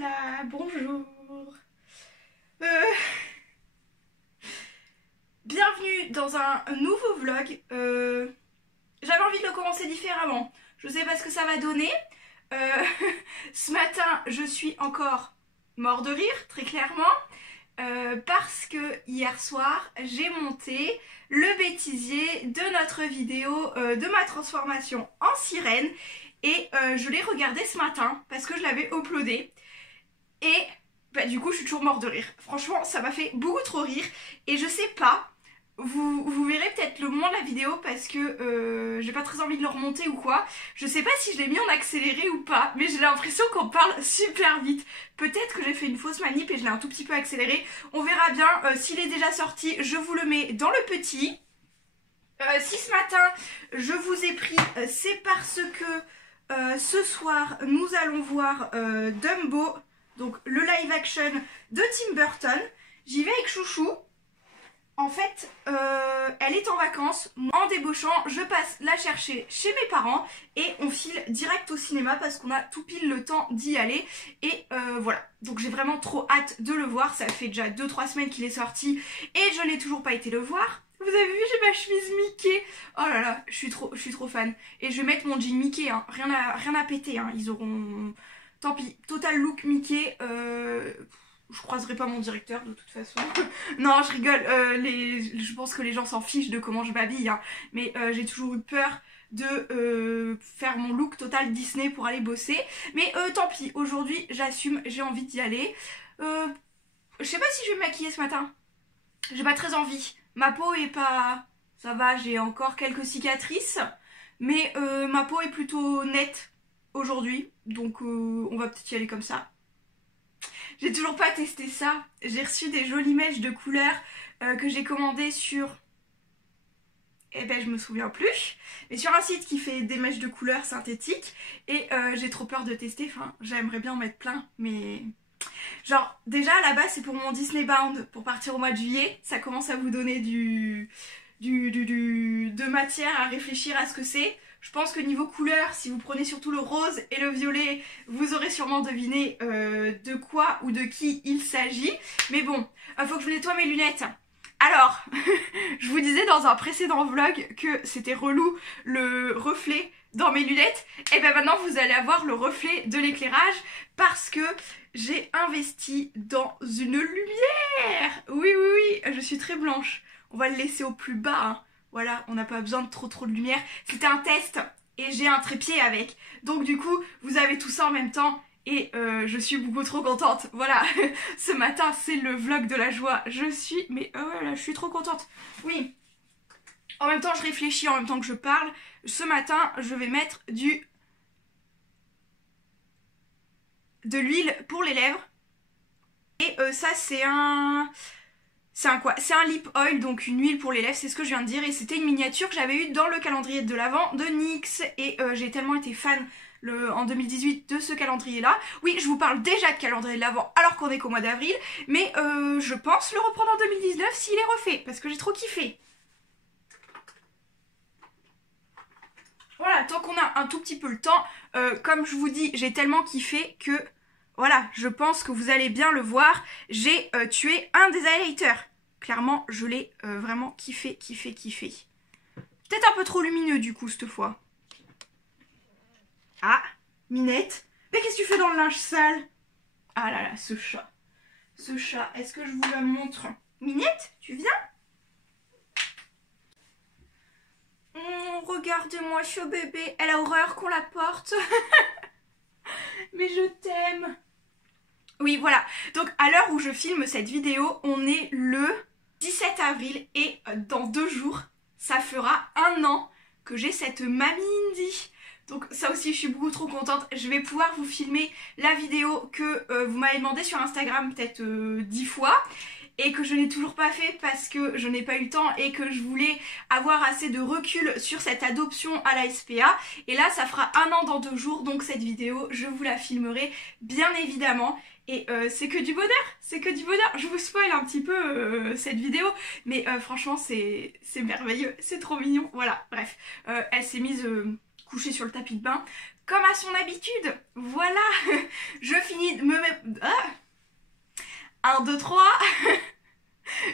Voilà, bonjour. Bienvenue dans un nouveau vlog. J'avais envie de le commencer différemment. Je sais pas ce que ça va donner. Ce matin, je suis encore mort de rire, très clairement. Parce que hier soir, j'ai monté le bêtisier de notre vidéo de ma transformation en sirène. Et je l'ai regardé ce matin parce que je l'avais uploadé. Et bah, du coup, je suis toujours mort de rire. Franchement, ça m'a fait beaucoup trop rire. Et je sais pas, vous verrez peut-être le moment de la vidéo parce que j'ai pas très envie de le remonter ou quoi. Je sais pas si je l'ai mis en accéléré ou pas, mais j'ai l'impression qu'on parle super vite. Peut-être que j'ai fait une fausse manip et je l'ai un tout petit peu accéléré. On verra bien. S'il est déjà sorti, je vous le mets dans le petit. Si ce matin, je vous ai pris, c'est parce que ce soir, nous allons voir Dumbo. Donc le live action de Tim Burton. J'y vais avec Chouchou. En fait, elle est en vacances. En débauchant, je passe la chercher chez mes parents. Et on file direct au cinéma parce qu'on a tout pile le temps d'y aller. Et voilà. Donc j'ai vraiment trop hâte de le voir. Ça fait déjà 2-3 semaines qu'il est sorti. Et je n'ai toujours pas été le voir. Vous avez vu, j'ai ma chemise Mickey. Oh là là, je suis trop fan. Et je vais mettre mon jean Mickey. Hein. Rien à péter. Hein. Ils auront... Tant pis, total look Mickey, je croiserai pas mon directeur de toute façon. Non, je rigole, je pense que les gens s'en fichent de comment je m'habille, hein. Mais j'ai toujours eu peur de faire mon look total Disney pour aller bosser. Mais tant pis, aujourd'hui j'assume, j'ai envie d'y aller. Je sais pas si je vais me maquiller ce matin. J'ai pas très envie. Ma peau est pas... Ça va, j'ai encore quelques cicatrices. Mais ma peau est plutôt nette aujourd'hui, donc on va peut-être y aller comme ça. J'ai toujours pas testé ça. J'ai reçu des jolies mèches de couleurs que j'ai commandées sur... Eh ben je me souviens plus. Mais sur un site qui fait des mèches de couleurs synthétiques. Et j'ai trop peur de tester. Enfin, j'aimerais bien en mettre plein, mais... Genre, déjà à la base c'est pour mon Disney Bound, pour partir au mois de juillet. Ça commence à vous donner de matière à réfléchir à ce que c'est. Je pense que niveau couleur, si vous prenez surtout le rose et le violet, vous aurez sûrement deviné de quoi ou de qui il s'agit. Mais bon, faut que je nettoie mes lunettes. Alors, je vous disais dans un précédent vlog que c'était relou le reflet dans mes lunettes. Et bien maintenant vous allez avoir le reflet de l'éclairage parce que j'ai investi dans une lumière. Oui, je suis très blanche. On va le laisser au plus bas, hein. Voilà, on n'a pas besoin de trop de lumière. C'était un test et j'ai un trépied avec. Donc du coup, vous avez tout ça en même temps et je suis beaucoup trop contente. Voilà, ce matin, c'est le vlog de la joie. Je suis... Mais voilà, je suis trop contente. Oui, en même temps, je réfléchis, en même temps que je parle. Ce matin, je vais mettre de l'huile pour les lèvres. Et ça, c'est un... C'est un quoi? C'est un lip oil, donc une huile pour les lèvres, c'est ce que je viens de dire. Et c'était une miniature que j'avais eue dans le calendrier de l'Avent de NYX. Et j'ai tellement été fan en 2018 de ce calendrier-là. Oui, je vous parle déjà de calendrier de l'Avent alors qu'on est qu'au mois d'avril. Mais je pense le reprendre en 2019 s'il est refait, parce que j'ai trop kiffé. Voilà, tant qu'on a un tout petit peu le temps, comme je vous dis, j'ai tellement kiffé que... Voilà, je pense que vous allez bien le voir. J'ai tué un des highlighters. Clairement, je l'ai vraiment kiffé. Peut-être un peu trop lumineux du coup cette fois. Ah, Minette. Mais qu'est-ce que tu fais dans le linge sale? Ah là là, ce chat. Ce chat, est-ce que je vous le montre? Minette, tu viens? Regarde-moi, ce bébé. Elle a horreur qu'on la porte. Mais je t'aime. Oui, voilà. Donc, à l'heure où je filme cette vidéo, on est le 17 avril et dans 2 jours, ça fera 1 an que j'ai cette mamie Indy. Donc ça aussi, je suis beaucoup trop contente. Je vais pouvoir vous filmer la vidéo que vous m'avez demandé sur Instagram peut-être 10 fois. Et que je n'ai toujours pas fait parce que je n'ai pas eu le temps et que je voulais avoir assez de recul sur cette adoption à la SPA. Et là, ça fera 1 an dans 2 jours, donc cette vidéo, je vous la filmerai bien évidemment. Et c'est que du bonheur, je vous spoil un petit peu cette vidéo, mais franchement c'est merveilleux, c'est trop mignon, voilà, bref. Elle s'est mise couchée sur le tapis de bain, comme à son habitude, voilà. Je finis de me mettre... 1, 2, 3.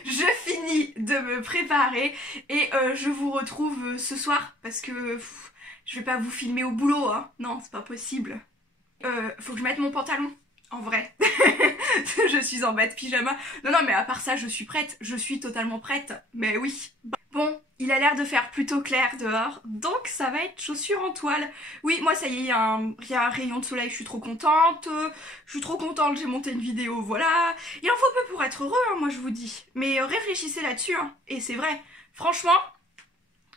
Je finis de me préparer et je vous retrouve ce soir parce que je vais pas vous filmer au boulot, hein. Non, c'est pas possible. Faut que je mette mon pantalon, en vrai. Je suis en bas de pyjama. Non, non, mais à part ça, je suis prête. Je suis totalement prête. Mais oui. Bon, il a l'air de faire plutôt clair dehors, donc ça va être chaussures en toile. Oui, moi ça y est, il y a un rayon de soleil, je suis trop contente. J'ai monté une vidéo, voilà. Il en faut peu pour être heureux, hein, moi je vous dis. Mais réfléchissez là-dessus, hein. Et c'est vrai, franchement,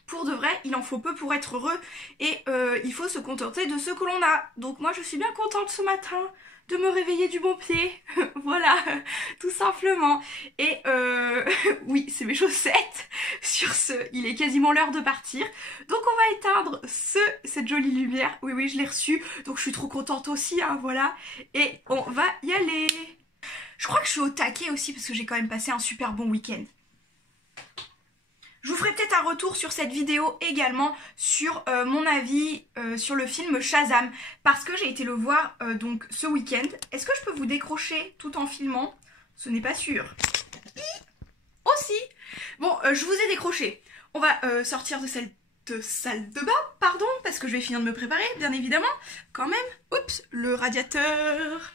pour de vrai, il en faut peu pour être heureux. Et il faut se contenter de ce que l'on a. Donc moi je suis bien contente ce matin de me réveiller du bon pied. Voilà, tout simplement. Et oui, c'est mes chaussettes. Sur ce, il est quasiment l'heure de partir. Donc on va éteindre cette jolie lumière. Oui, oui, je l'ai reçue. Donc je suis trop contente aussi, hein, voilà. Et on va y aller. Je crois que je suis au taquet aussi parce que j'ai quand même passé un super bon week-end. Je vous ferai peut-être un retour sur cette vidéo également sur mon avis sur le film Shazam parce que j'ai été le voir donc ce week-end. Est-ce que je peux vous décrocher tout en filmant? Ce n'est pas sûr. Aussi. Bon, je vous ai décroché. On va sortir de cette salle de bain, pardon, parce que je vais finir de me préparer, bien évidemment. Quand même. Oups, le radiateur.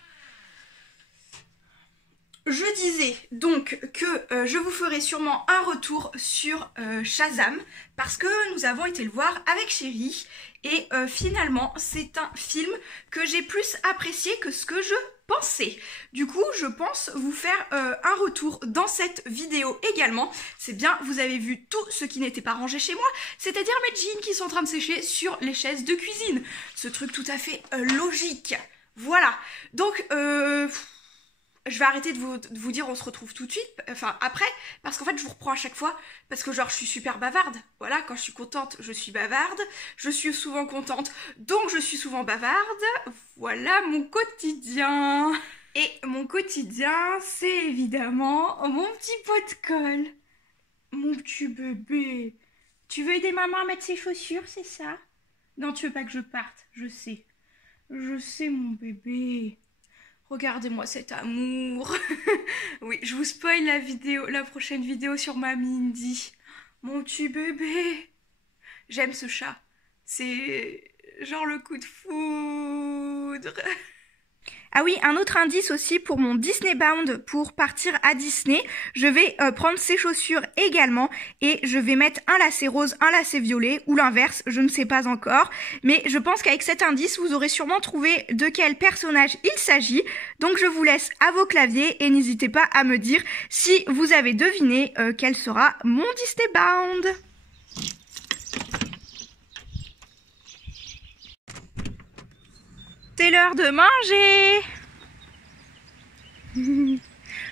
Je disais donc que je vous ferai sûrement un retour sur Shazam parce que nous avons été le voir avec Chérie et finalement c'est un film que j'ai plus apprécié que ce que je pensais. Du coup je pense vous faire un retour dans cette vidéo également. C'est bien, vous avez vu tout ce qui n'était pas rangé chez moi, c'est-à-dire mes jeans qui sont en train de sécher sur les chaises de cuisine. Ce truc tout à fait logique. Voilà, donc je vais arrêter de vous dire on se retrouve tout de suite, enfin après, parce qu'en fait je vous reprends à chaque fois, parce que genre je suis super bavarde, voilà, quand je suis contente je suis bavarde, je suis souvent contente, donc je suis souvent bavarde, voilà mon quotidien. Et mon quotidien c'est évidemment mon petit pot de colle, mon petit bébé. Tu veux aider maman à mettre ses chaussures, c'est ça? Non, tu veux pas que je parte, je sais mon bébé. Regardez-moi cet amour. Oui, je vous spoil la prochaine vidéo sur ma Mindy. Mon petit bébé. J'aime ce chat. C'est genre le coup de foudre. Ah oui, un autre indice aussi pour mon Disney Bound pour partir à Disney. Je vais prendre ces chaussures également et je vais mettre un lacet rose, un lacet violet ou l'inverse, je ne sais pas encore. Mais je pense qu'avec cet indice, vous aurez sûrement trouvé de quel personnage il s'agit. Donc je vous laisse à vos claviers et n'hésitez pas à me dire si vous avez deviné quel sera mon Disney Bound. C'est l'heure de manger.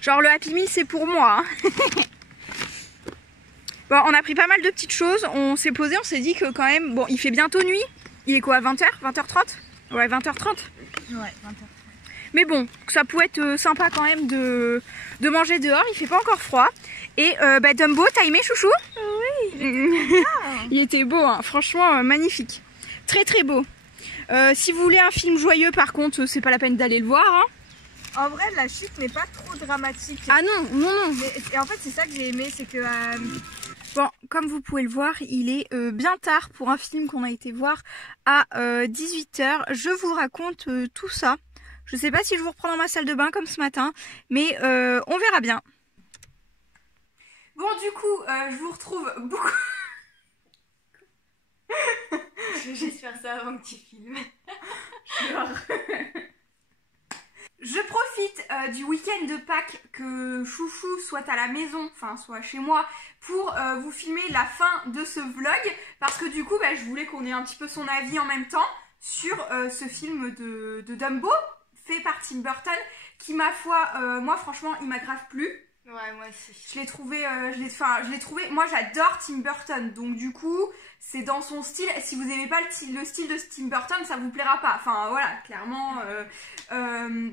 Genre le Happy Meal c'est pour moi, hein. Bon, on a pris pas mal de petites choses. On s'est posé, on s'est dit que quand même, bon, il fait bientôt nuit. Il est quoi, 20h 20h30? Ouais, 20h30. Ouais, 20h30. Mais bon, ça pouvait être sympa quand même de manger dehors. Il fait pas encore froid. Et bah Dumbo, t'as aimé chouchou? Oui. Il était beau, hein. Franchement magnifique. Très très beau. Si vous voulez un film joyeux par contre, c'est pas la peine d'aller le voir, hein. En vrai, la chute n'est pas trop dramatique. Ah non, non, non. Et en fait, c'est ça que j'ai aimé, c'est que... Bon, comme vous pouvez le voir, il est bien tard pour un film qu'on a été voir à 18h. Je vous raconte tout ça. Je sais pas si je vous reprends dans ma salle de bain comme ce matin, mais on verra bien. Bon, du coup, je vous retrouve beaucoup... J'espère ça avant que tu filmes. Je profite du week-end de Pâques que Chouchou soit à la maison, enfin soit chez moi, pour vous filmer la fin de ce vlog. Parce que du coup, bah, je voulais qu'on ait un petit peu son avis en même temps sur ce film de Dumbo, fait par Tim Burton, qui ma foi, moi franchement, il m'a grave plu. Ouais, moi aussi. Je l'ai trouvé, moi j'adore Tim Burton, donc du coup, c'est dans son style. Si vous aimez pas le style de Tim Burton, ça vous plaira pas. Enfin voilà, clairement,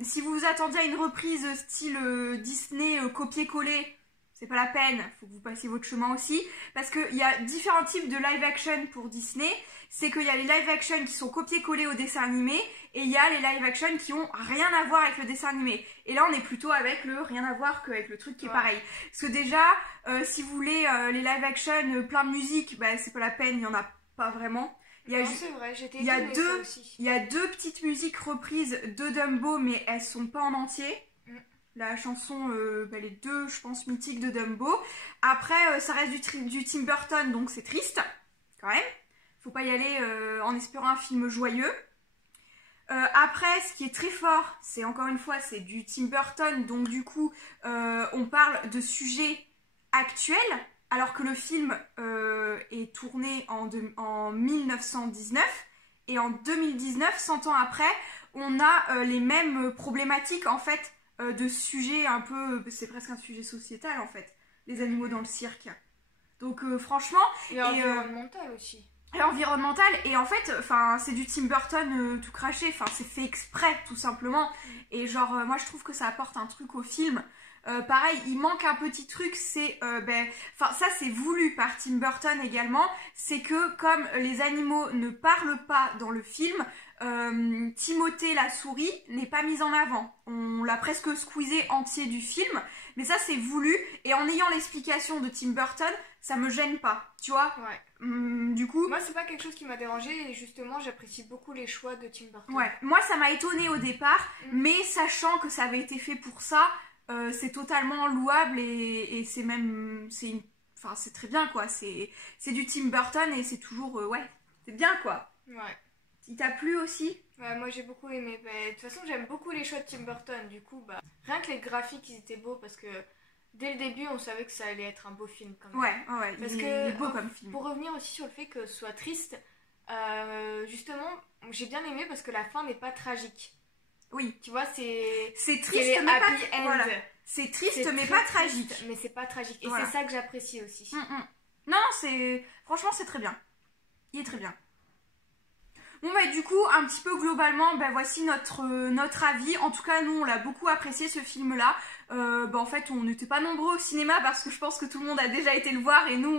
si vous vous attendiez à une reprise style Disney copier-coller, c'est pas la peine, faut que vous passiez votre chemin aussi, parce qu'il y a différents types de live action pour Disney. C'est qu'il y a les live action qui sont copiés-collés au dessin animé, et il y a les live action qui ont rien à voir avec le dessin animé. Et là, on est plutôt avec le rien à voir qu'avec le truc qui est pareil. Parce que déjà, si vous voulez les live action plein de musique, bah, c'est pas la peine, il y en a pas vraiment. Non, c'est vrai, j'étais il y a deux petites musiques reprises de Dumbo, mais elles sont pas en entier. La chanson, les deux, je pense, mythiques de Dumbo. Après, ça reste du Tim Burton, donc c'est triste, quand même. Faut pas y aller en espérant un film joyeux. Après, ce qui est très fort, c'est encore une fois, c'est du Tim Burton, donc du coup, on parle de sujets actuels, alors que le film est tourné en 1919, et en 2019, 100 ans après, on a les mêmes problématiques, en fait, de sujets un peu, c'est presque un sujet sociétal en fait, les animaux dans le cirque. Donc franchement... Et environnemental aussi. Et environnemental, et en fait, c'est du Tim Burton tout craché, c'est fait exprès tout simplement. Et genre, moi je trouve que ça apporte un truc au film. Pareil, il manque un petit truc, c'est, ça c'est voulu par Tim Burton également, c'est que comme les animaux ne parlent pas dans le film, Timothée la souris n'est pas mise en avant. On l'a presque squeezé entier du film, mais ça c'est voulu, et en ayant l'explication de Tim Burton, ça me gêne pas, tu vois. Du coup... Moi c'est pas quelque chose qui m'a dérangé, et justement j'apprécie beaucoup les choix de Tim Burton. Ouais, moi ça m'a étonnée au départ, mais sachant que ça avait été fait pour ça, c'est totalement louable, et c'est même... c'est très bien quoi, c'est du Tim Burton, et c'est toujours... c'est bien quoi. Ouais. Il t'a plu aussi? Ouais, moi j'ai beaucoup aimé. De toute façon, j'aime beaucoup les choix de Tim Burton. Du coup, rien que les graphiques, ils étaient beaux parce que dès le début, on savait que ça allait être un beau film quand même. Ouais, parce il est beau comme film. Pour revenir aussi sur le fait que ce soit triste, justement, j'ai bien aimé parce que la fin n'est pas tragique. Oui. Tu vois, c'est triste, mais pas... Voilà. C'est triste, mais pas tragique. Mais c'est pas tragique. Et c'est ça que j'apprécie aussi. Non, franchement, c'est très bien. Il est très bien. Bon du coup un petit peu globalement voici notre avis. En tout cas nous on l'a beaucoup apprécié ce film là. En fait on n'était pas nombreux au cinéma parce que je pense que tout le monde a déjà été le voir, et nous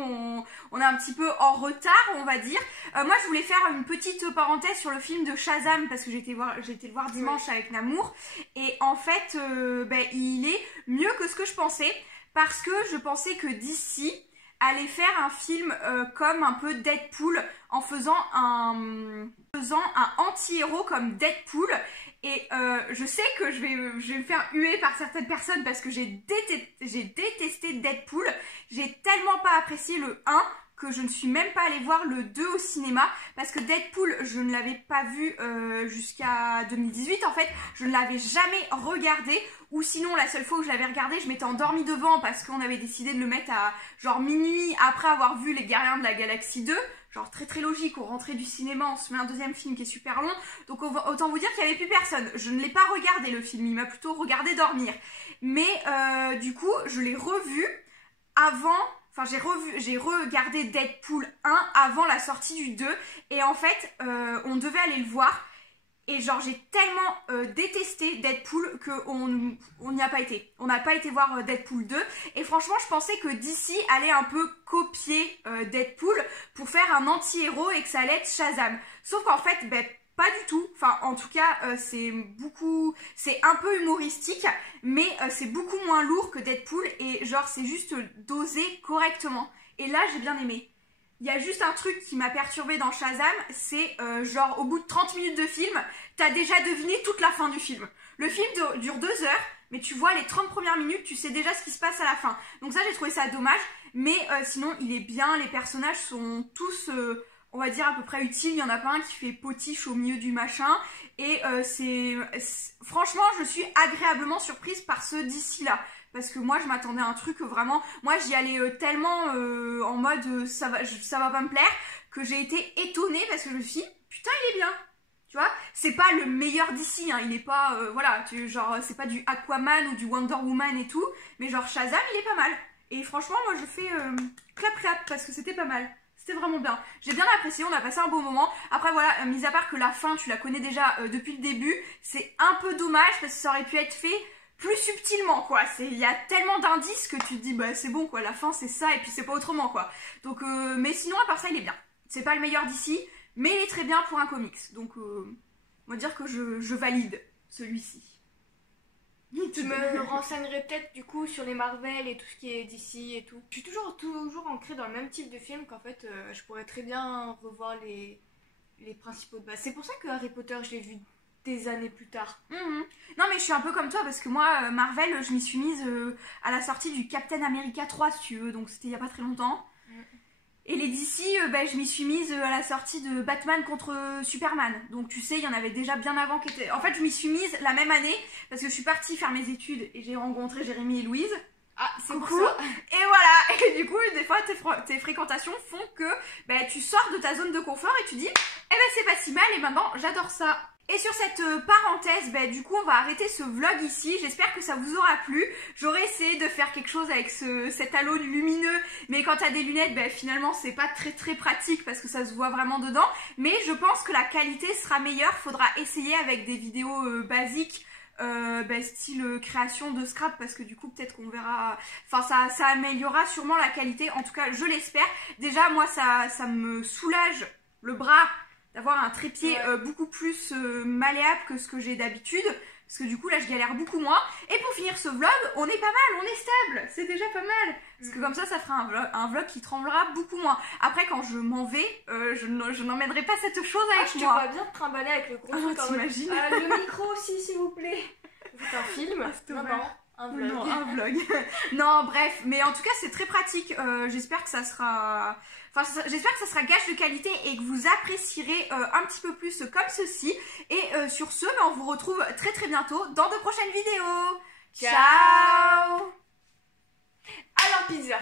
on est un petit peu en retard on va dire. Moi je voulais faire une petite parenthèse sur le film de Shazam parce que j'ai été le voir dimanche avec Namour, et en fait il est mieux que ce que je pensais, parce que je pensais que DC allait faire un film comme un peu Deadpool, en faisant un anti-héros comme Deadpool. Et je sais que je vais me faire huer par certaines personnes parce que j'ai détesté Deadpool. J'ai tellement pas apprécié le 1 que je ne suis même pas allée voir le 2 au cinéma, parce que Deadpool, je ne l'avais pas vu jusqu'à 2018 en fait, je ne l'avais jamais regardé, ou sinon la seule fois où je l'avais regardé, je m'étais endormie devant parce qu'on avait décidé de le mettre à genre minuit après avoir vu Les Gardiens de la Galaxie 2, genre très très logique, on rentrait du cinéma, on se met un deuxième film qui est super long, donc autant vous dire qu'il n'y avait plus personne. Je ne l'ai pas regardé le film, il m'a plutôt regardé dormir, mais du coup je l'ai revu avant... j'ai regardé Deadpool 1 avant la sortie du 2, et en fait, on devait aller le voir, et genre j'ai tellement détesté Deadpool qu'on n'y a pas été. On n'a pas été voir Deadpool 2, et franchement je pensais que DC allait un peu copier Deadpool pour faire un anti-héros et que ça allait être Shazam. Sauf qu'en fait, pas du tout. En tout cas, c'est un peu humoristique, mais c'est beaucoup moins lourd que Deadpool, et genre c'est juste dosé correctement. Et là, j'ai bien aimé. Il y a juste un truc qui m'a perturbée dans Shazam, c'est genre au bout de 30 minutes de film, t'as déjà deviné toute la fin du film. Le film dure 2 heures, mais tu vois les 30 premières minutes, tu sais déjà ce qui se passe à la fin. Donc ça, j'ai trouvé ça dommage, mais sinon il est bien, les personnages sont tous... on va dire à peu près utile, il n'y en a pas un qui fait potiche au milieu du machin, et franchement je suis agréablement surprise par ce DC là, parce que moi je m'attendais à un truc vraiment, moi j'y allais tellement en mode ça va pas me plaire, que j'ai été étonnée parce que je me suis dit putain il est bien, tu vois, c'est pas le meilleur DC, hein, il est pas, voilà, genre c'est pas du Aquaman ou du Wonder Woman et tout, mais genre Shazam il est pas mal, et franchement moi je fais clap clap parce que c'était pas mal. C'était vraiment bien. J'ai bien apprécié, on a passé un bon moment. Après voilà, mis à part que la fin, tu la connais déjà depuis le début, c'est un peu dommage parce que ça aurait pu être fait plus subtilement quoi. Il y a tellement d'indices que tu te dis bah c'est bon quoi, la fin c'est ça et puis c'est pas autrement quoi. Donc mais sinon à part ça il est bien. C'est pas le meilleur d'ici, mais il est très bien pour un comics. Donc on va dire que je valide celui-ci. Tu me renseignerais peut-être du coup sur les Marvel et tout ce qui est d'ici et tout. Je suis toujours ancrée dans le même type de film qu'en fait je pourrais très bien revoir les principaux de base. C'est pour ça que Harry Potter je l'ai vu des années plus tard. Non mais je suis un peu comme toi parce que moi Marvel je m'y suis mise à la sortie du Captain America 3 si tu veux, donc c'était il y a pas très longtemps. Et les DC, je m'y suis mise à la sortie de Batman contre Superman. Donc tu sais, il y en avait déjà bien avant qui était... En fait, je m'y suis mise la même année parce que je suis partie faire mes études et j'ai rencontré Jérémy et Louise. Ah, c'est coucou. pour ça. Et voilà. Et du coup, des fois, tes fréquentations font que tu sors de ta zone de confort et tu dis, eh ben c'est pas si mal et maintenant j'adore ça. Et sur cette parenthèse, du coup on va arrêter ce vlog ici, j'espère que ça vous aura plu. J'aurais essayé de faire quelque chose avec cet halo lumineux, mais quand t'as des lunettes, finalement c'est pas très pratique parce que ça se voit vraiment dedans. Mais je pense que la qualité sera meilleure, faudra essayer avec des vidéos basiques, style création de scrap, parce que du coup peut-être qu'on verra, enfin ça améliorera sûrement la qualité, en tout cas je l'espère. Déjà moi ça me soulage le bras d'avoir un trépied beaucoup plus malléable que ce que j'ai d'habitude, parce que du coup là je galère beaucoup moins. Et pour finir ce vlog, on est pas mal, on est stable, c'est déjà pas mal, parce que comme ça fera un vlog qui tremblera beaucoup moins. Après quand je m'en vais, je n'emmènerai pas cette chose avec moi. Je te vois bien te trimballer avec le gros truc. T'imagines le micro aussi s'il vous plaît. C'est un film. Un vlog. Non, un vlog. Non, bref, mais en tout cas c'est très pratique. J'espère que ça sera... j'espère que ça sera gage de qualité et que vous apprécierez un petit peu plus comme ceci. Et sur ce, on vous retrouve très bientôt dans de prochaines vidéos. Ciao. Alors pizza.